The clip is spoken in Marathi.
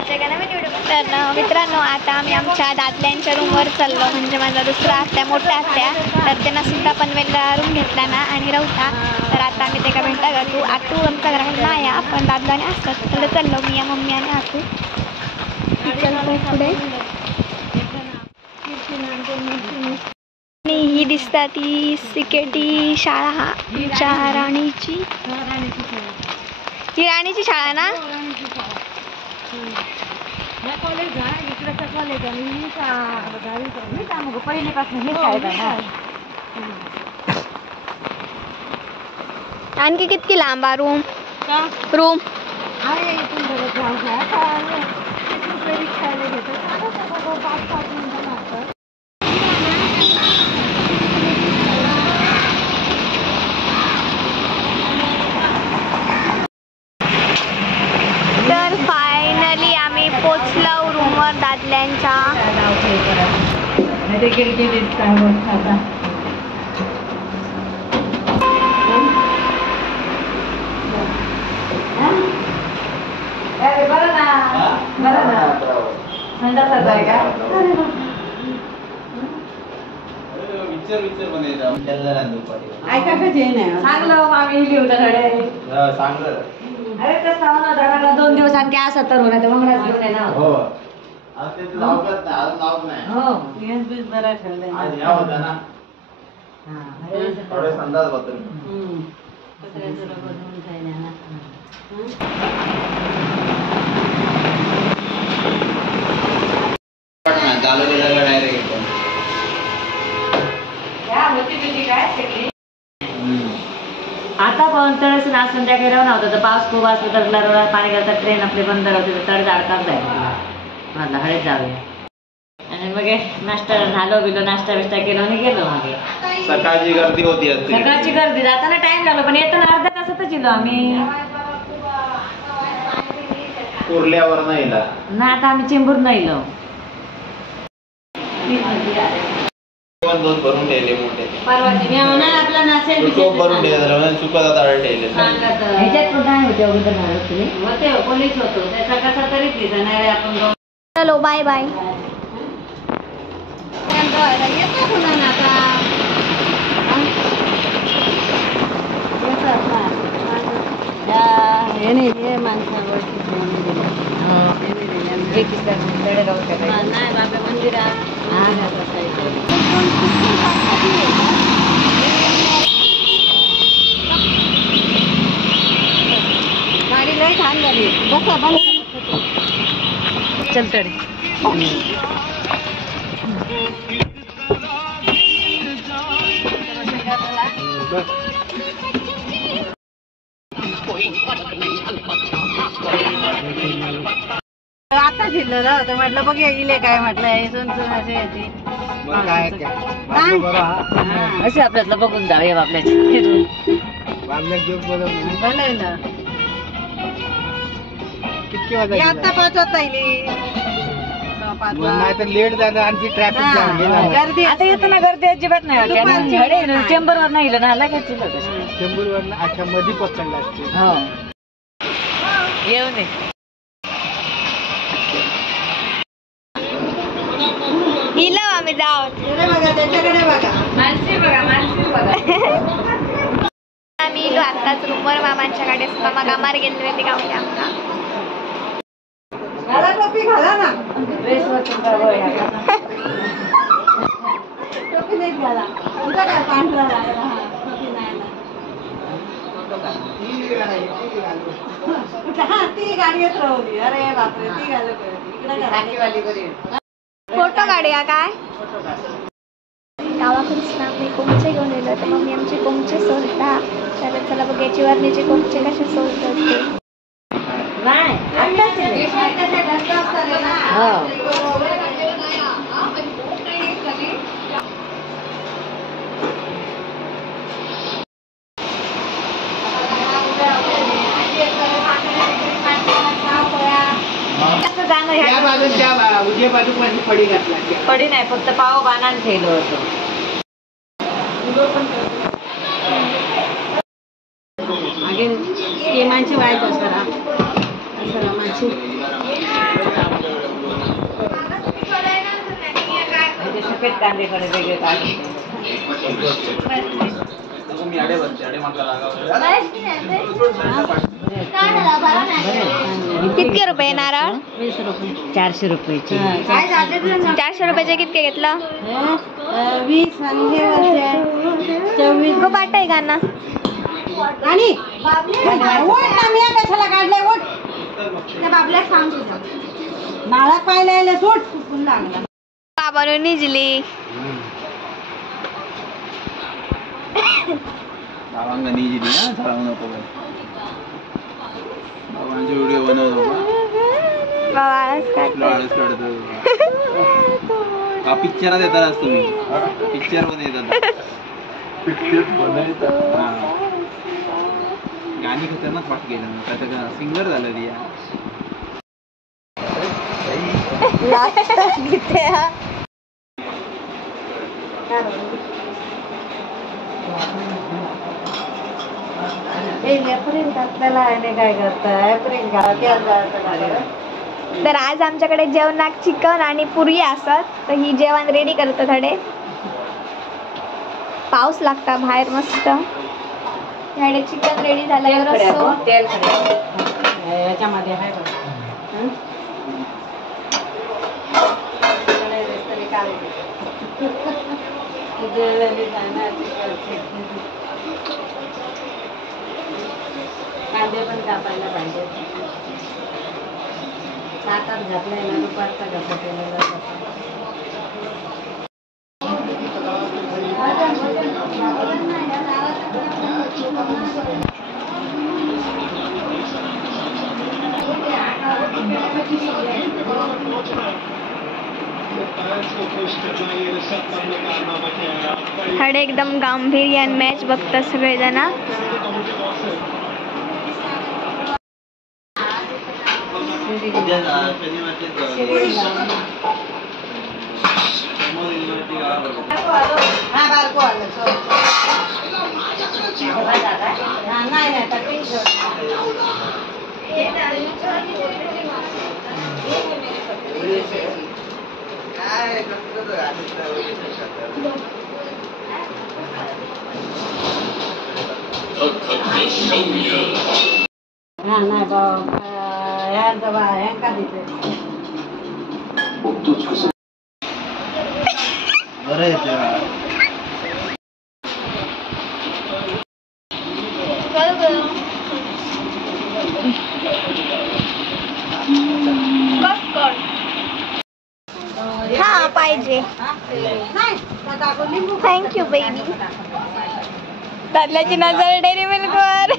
तर मित्रांनो आता आम्ही आमच्या दादल्यांच्या रूमवर चाललो, म्हणजे माझा दुसरा आत्या मोठ्या आत्या, तर त्यांना सुद्धा पनवेलला रूम घेतला ना आणि राहता. तर आता आम्ही ते का भेटला का तू आतू आमच्या घराकडे नाही आपण दादलाने असतात तर चाललो मी या मम्मी आणि आतू चलतो पुढे. आणि ही दिसता ती सिकेटी शाळा आमच्या राणीची. ही राणीची शाळा ना. आणखी किती लांब रूम रूम तर फायनली आम्ही पोचलो रूमवर दादल्यांच्या. दोन दिवस आणखी असं तर होणार मंगळाच घेऊन आहे ना. बरा ठेवलाय आता पण तळस ना संध्याकाळी राहून होतं तर पाऊस खूप असलं तर लरवळा पाणी घालतात ट्रेन आपले बंद होते तर तळ अडकात जायचं म्हटलं हळद जाऊया. आणि मग नाश्ता झालो बिलो नाश्ता बिष्टा केलो आणि गेलो. मग सकाळची गर्दी होती. सकाळची गर्दी जाताना टाइम लागलो पण येताना अर्ध्या तासातच येलो आम्ही. कुर्ल्यावर नाही ना आता आम्ही चेंबूर नाही येलो. दोन भरून ठेवले मोठे परवाची आपला नासेल भरून ठेवले चुकत आता ठेवले. ह्याच्यात पण काय होते अगोदर होते पोलीस होतो त्याचा कसा तरी दिसणार आपण. चलो बाय बाय. हे माणसावर नाही बाबा मंदिरात गाडी लय छान झाली. बसा बसा चलतडे आता जिल्हा ना तर म्हटलं बघ इले काय म्हटलं सोनसून असे असे आपल्यातलं बघून जाऊया आपल्याची आता 5 वाजता लेट झालं आणखी ट्रॅफिक गर्दी. आता येताना गर्दी अजिबात नाही. चेंबर वर नाही ना लगेच चेंबूर वर अच्छा मध्ये पकडला हो येऊन हिला आम्ही जाऊ त्याच्याकडे बघा मानसी बघा मानसी बघा. आम्ही इलो आत्ताच रूमवर मामांच्याकडे मामा कामार गेले ते गावले आमका. घाला टोपी घाला ना ड्रेस वर टोपी नाही घाला तुझा काय पांढरा लागला टोपी नाही ना. ती गाडीत राहली. अरे बापरे ती घालू इकडे राखीवाली बरी. फोटो काढूया काय. गावाकडून ना आम्ही कोमचे घेऊन येलो तर मम्मी आमचे कोमचे सोलता. तर चला बघायची वरणीचे कोमचे कसे सोलतात ते. नाही पडी नाही फक्त पाव बाणान ठेवलं होतं. मागे स्केमांची वाईट असरा माझी सफेद कांदेकडे वेगळे काढले. कितके रुपये नारळ? 400 रुपयाचे. 400 रुपयाचे कितके घेतलं? 20 आणि हे वर्ष 24. गो पाट आहे का ना? आणि कशाला काढलाय ओट नाळा पाहिला सूट बाबानं निजली. बाबांना निजी ना झाडावं नको बाबांचे व्हिडिओ बनवतो का पिक्चरात येतात तुम्ही पिक्चर पण येतात गाणी खतरनाक पाठ केलं त्याचं सिंगर झालं ती काय करताय तर आज आमच्याकडे जेवणाक चिकन आणि पुरी असत. तर ही जेवण रेडी करतो थोडे. पाऊस लागता बाहेर मस्त. ह्याडे चिकन रेडी झालं. रस्सो तेल याच्यामध्ये आहे कांदे पण कापायला पाहिजे. हातात घातलाय ना दुपारचा घसा केलेला हडे एकदम गांभीर्यान मॅच बघतात सगळेजण. हा पाहिजे. Thank you baby. त्यातल्याची नजर डेअरी मिल्क वर.